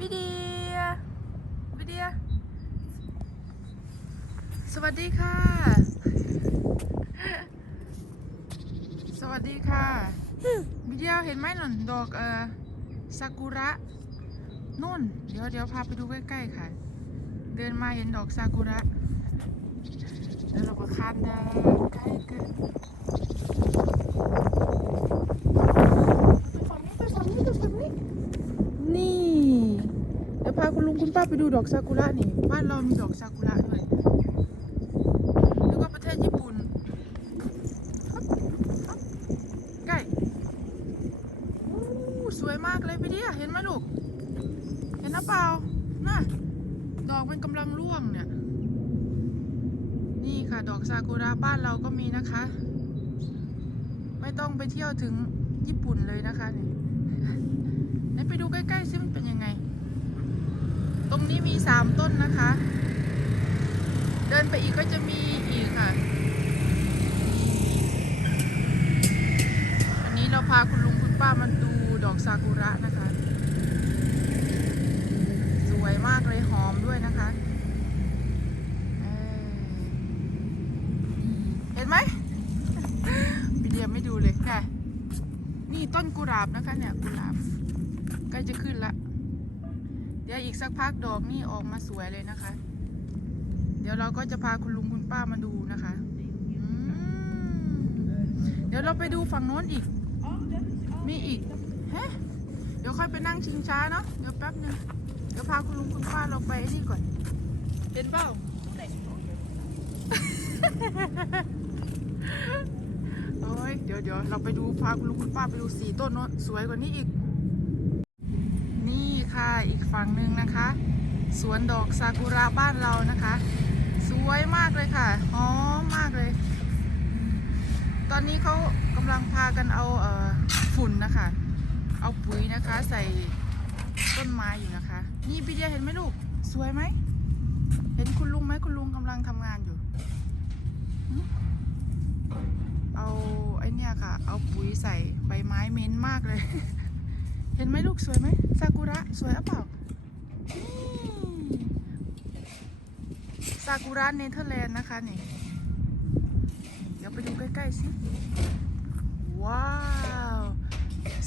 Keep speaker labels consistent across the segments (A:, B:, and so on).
A: วิเดียวิเดีย สวัสดีค่ะ สวัสดีค่ะวิเดียเห็นไหมหน่นดอกเอ่อซากุระนู่น เดี๋ยวเดี๋ยวพาไปดูใกล้ๆค่ะ เดินมาเห็นดอกซากุระ แล้วเราก็คาดได้ใกล้เกินไปฝั่งนี้ไปฝั่งนี้ไปฝั่งนี้ นี่ เดี๋ยว พาคุณลุงคุณป้าไปดูดอกซากุระนี่ บ้านเรามีดอกซากุระด้วยนึกว่าประเทศญี่ปุ่นใกล้อู้สวยมากเลยพี่เดียเห็นไหมลูก เห็นหรือเปล่าน่ะดอกมันกำลังร่วงเนี่ย นี่ค่ะ ดอกซากุระบ้านเราก็มีนะคะ ไม่ต้องไปเที่ยวถึงญี่ปุ่นเลยนะคะนี่ไหนไปดูใกล้ๆซิมันเป็นยังไง นี้มีสามต้นนะคะ เดินไปอีกก็จะมีอีกค่ะ วันนี้เราพาคุณลุงคุณป้ามาดูดอกซากุระนะคะ สวยมากเลยหอมด้วยนะคะเเห็นไหมวิดีโอไม่ดูเลยค่ะ นี่ต้นกุหลาบนะคะเนี่ยกุหลาบใกล้จะขึ้นละ เดี๋ยวอีกสักพักดอกนี่ออกมาสวยเลยนะคะ เดี๋ยวเราก็จะพาคุณลุงคุณป้ามาดูนะคะ เดี๋ยวเราไปดูฝั่งโน้นอีก มีอีกฮะเดี๋ยวค่อยไปนั่งชิงช้าเนาะ เดี๋ยวแป๊บนึง เดี๋ยวพาคุณลุงคุณป้าเราไปนี่ก่อนเห็นเปล่าโอ้ยเดี๋ยวเดี๋ยวเราไปดูพาคุณลุงคุณป้าไปดูสีต้นโน้นสวยกว่านี้อีก ค่ะ อีกฝั่งหนึ่งนะคะ สวนดอกซากุระบ้านเรานะคะ สวยมากเลยค่ะหอมมากเลย ตอนนี้เขากำลังพากันเอาเออฝุ่นนะคะ เอาปุ๋ยนะคะใส่ต้นไม้อยู่นะคะ นี่พี่เดียเห็นไหมลูก สวยไหม เห็นคุณลุงไหมคุณลุงกำลังทำงานอยู่ เอาไอ้เนี่ยค่ะ เอาปุ๋ยใส่ใบไม้เม้นมากเลย เห็นไหมลูกสวยไหมซากุระสวยหรือเปล่านี่ซากุระเนเธอร์แลนด์นะคะนี่ เดี๋ยวไปดูใกล้ๆสิว้าว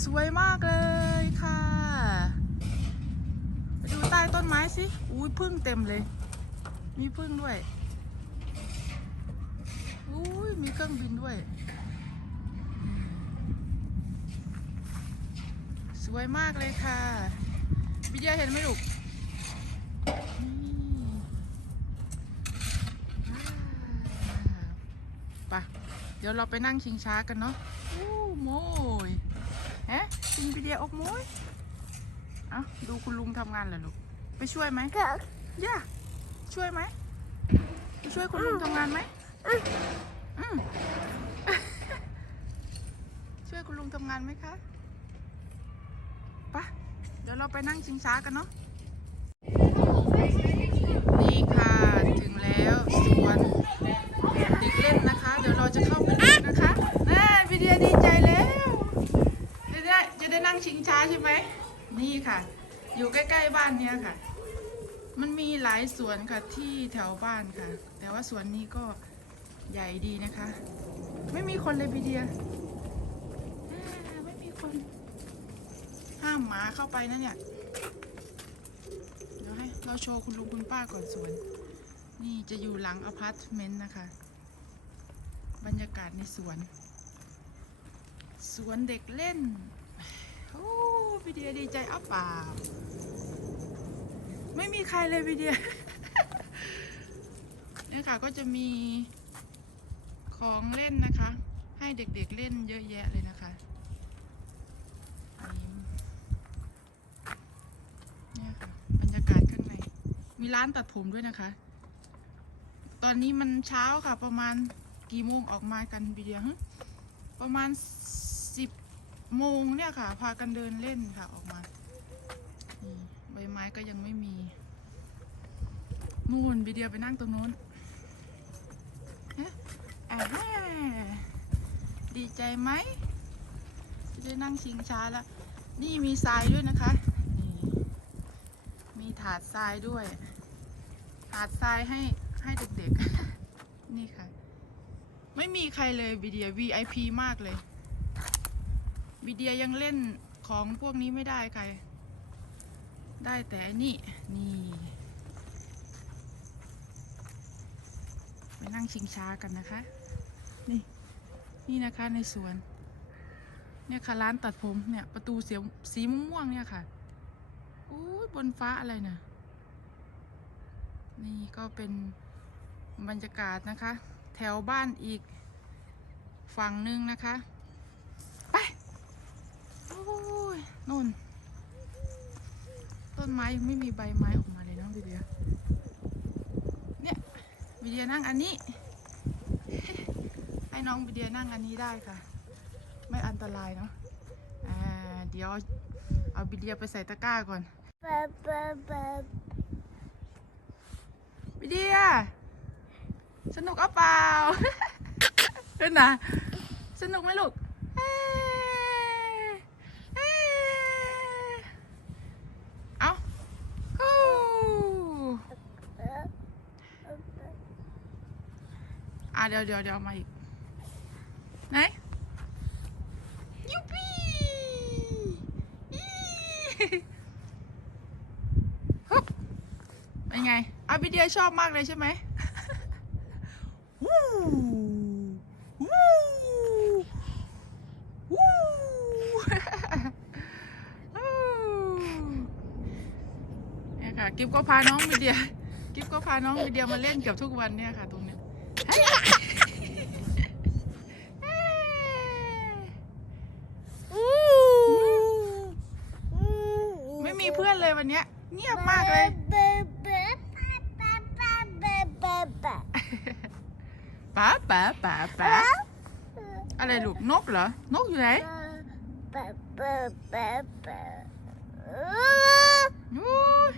A: สวยมากเลยค่ะ ไปดูใต้ต้นไม้สิอุ้ยพึ่งเต็มเลย มีพึ่งด้วยอุ้ยมีเครื่องบินด้วย วยมากเลยค่ะวิเดียเห็นไหมลูกนี่ว้าวไปเดี๋ยวเราไปนั่งชิงช้ากันเนาะอู้โมยเอ๊ะชิงวิเดียออกโมยเอ้าดูคุณลุงทำงานเหรอลูก ไปช่วยไหมย่าช่วยไหมไปช่วยคุณลุงทำงานไหมอืมช่วยคุณลุงทำงานไหมคะปะเดี๋ยวเราไปนั่งชิงช้ากันเนาะนี่ค่ะถึงแล้วสวนเด็กเล่นนะคะ เดี๋ยวเราจะเข้าไปดูนะคะน่าวิเดียดีใจแล้วจะได้จะได้นั่งชิงช้าใช่ไหมนี่ค่ะ อยู่ใกล้ ๆ บ้านเนี่ยค่ะ มันมีหลายสวนค่ะที่แถวบ้านค่ะ แต่ว่าสวนนี้ก็ใหญ่ดีนะคะ ไม่มีคนเลยวิเดียอ่าไม่มีคน ห้ามหมาเข้าไปนะเนี่ย เดี๋ยวให้เราโชว์คุณลุงคุณป้าก่อนสวน นี่จะอยู่หลังอพาร์ตเมนต์นะคะ บรรยากาศในสวน สวนเด็กเล่น โอ้พี่เดียดีใจอ้าเปล่า ไม่มีใครเลยพี่เดียเนี่ยค่ะก็จะมีของเล่นนะคะ ให้เด็กๆเล่นเยอะแยะเลยนะคะ เนี่ยค่ะบรรยากาศข้างใน มีร้านตัดผมด้วยนะคะ ตอนนี้มันเช้าค่ะ ประมาณกี่โมงออกมากันบีเดียประมาณสิบโมงเนี่ยค่ะ พากันเดินเล่นค่ะออกมาใบไม้ก็ยังไม่มีนู่นบีเดียไปนั่งตรงโน้นเอ๊ะอ่ดีใจไหมจะได้นั่งชิงช้าแล้ว นี่มีทรายด้วยนะคะนี่าดทรายด้วย หาดทรายให้ให้เด็กๆ นี่ค่ะ ไม่มีใครเลยวิเดีย VIP มากเลยวิเดียยังเล่นของพวกนี้ไม่ได้ใคร ได้แต่นี่ นี่ ไปนั่งชิงช้ากันนะคะ นี่ นี่นะคะในสวน เนี่ยค่ะร้านตัดผมเนี่ย ประตูเสียสีม่วงเนี่ยค่ะอู้บนฟ้าอะไรนะ นี่ก็เป็นบรรยากาศนะคะ แถวบ้านอีกฝั่งหนึ่งนะคะ ไป โอ้ยนู่น ต้นไม้ยังไม่มีใบไม้ออกมาเลยเนาะวิเดียเนี่ยวิเดียนั่งอันนี้ ให้น้องวิเดียนั่งอันนี้ได้ค่ะ ไม่อันตรายเนาะเดี๋ยวเอาวิเดียไปใส่ตะกร้าก่อน เดีย สนุกเอาเปล่าเล่นนะสนุกไหมลูกเอ้ยเอ้ยเอาฮู้อะเดี๋ยวเดี๋ยวเดี๋ยวมาอีก ไหน ยูปี้อีฮึบเป็นไง ดียชอบมากเลยใช่ไหมวู้วู้วู้เนี่ยค่ะกิฟก็พาน้องวิเดียกิฟก็พาน้องวิเดียมาเล่นเกือบทุกวันเนี่ยค่ะตรงเนี้ยไม่มีเพื่อนเลยวันเนี้ยเงียบมากเลย ป๋าป๋าป๋าป๋าอะไรลูกนกเหรอนกอยู่ไหนอู้ย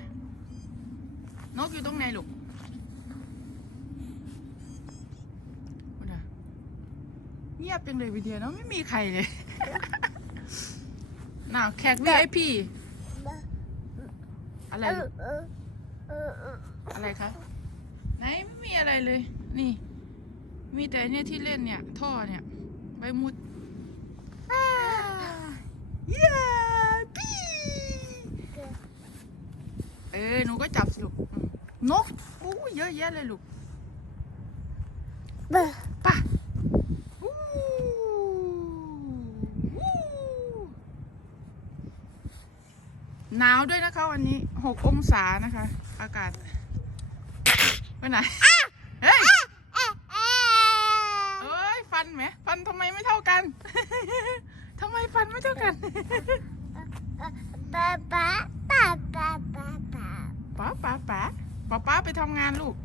A: นกอยู่ตรงไหนลูกเงียบจังเลยวิดีโอเนาะไม่มีใครเลยน่าแขก VIP อะไร อะไรคะ ไหนไม่มีอะไรเลย นี่ มีแต่เนี่ยที่เล่นเนี่ย ท่อเนี่ยใบมุดอ่าเย้ปี้เออหนูก็จับสิลูกอืมนกโอ้ยเยอะแยะเลยลูกป่ะอู้อู้หนาวด้วยนะคะวันนี้หกองศานะคะ อากาศไปไหนเฮ้ย เอ้ยฟันไหมฟันทำไมไม่เท่ากัน ทำไมฟันไม่เท่ากัน ป้าป้าป้าป้าป้า ป้าไปทำงานลูก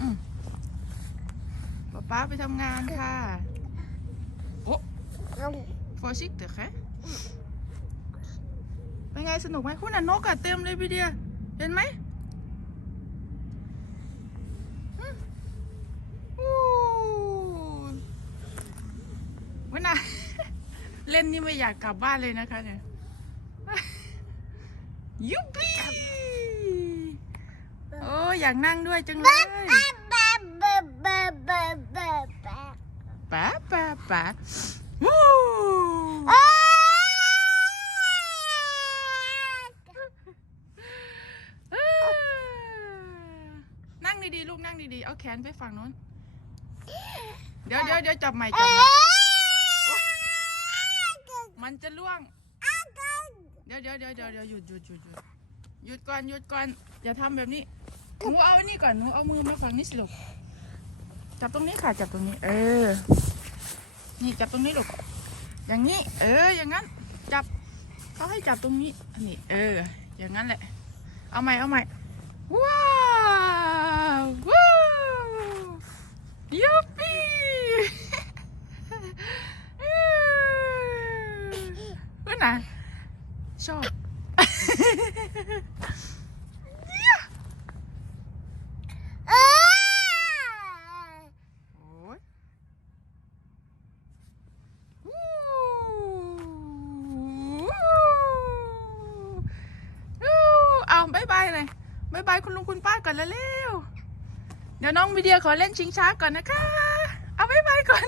A: อืมป้าป้าไปทำงานค่ะ โอ้ฟอชิกเถอะคะเป็นไงสนุกไหมคุณน่ะนกอะเต็มเลยพี่เดีย เห็นไหมอืมอู้วันน่ะเล่นนี่ไม่อยากกลับบ้านเลยนะคะเนี่ยยุปปี้โอยากนั่งด้วยจังเลยป๋าป๋าป๋าวู้นั่งดีๆลูกนั่งดีๆ เอาแขนไปฝั่งนู้น เดี๋ยวเดี๋ยวเดี๋ยวจับใหม่จับใหม่มันจะล่วง เดี๋ยวเดี๋ยวเดี๋ยวเดี๋ยวหยุดหยุดหยุดหยุดหยุดก่อนหยุดก่อนอย่าทำแบบนี้ หนูเอาอันนี้ก่อนหนูเอามือมาฝั่งนี้สิลูกจับตรงนี้ค่ะจับตรงนี้ เออ นี่จับตรงนี้ลูกอย่างนี้ เออ อย่างนั้น จับเขาให้จับตรงนี้อันนี้ เออ อย่างนั้นแหละ เอาใหม่เอาใหม่ว้าวว้าวยูปปี้ เพื่อนนะชอบ โอ้ยวู้วู้เอาบายบายเลยบายบายคุณลุงคุณป้าก่อนแล้วเร็วเดี๋ยวน้องวิเดียขอเล่นชิงช้าก่อนนะคะ เอาบายบายก่อน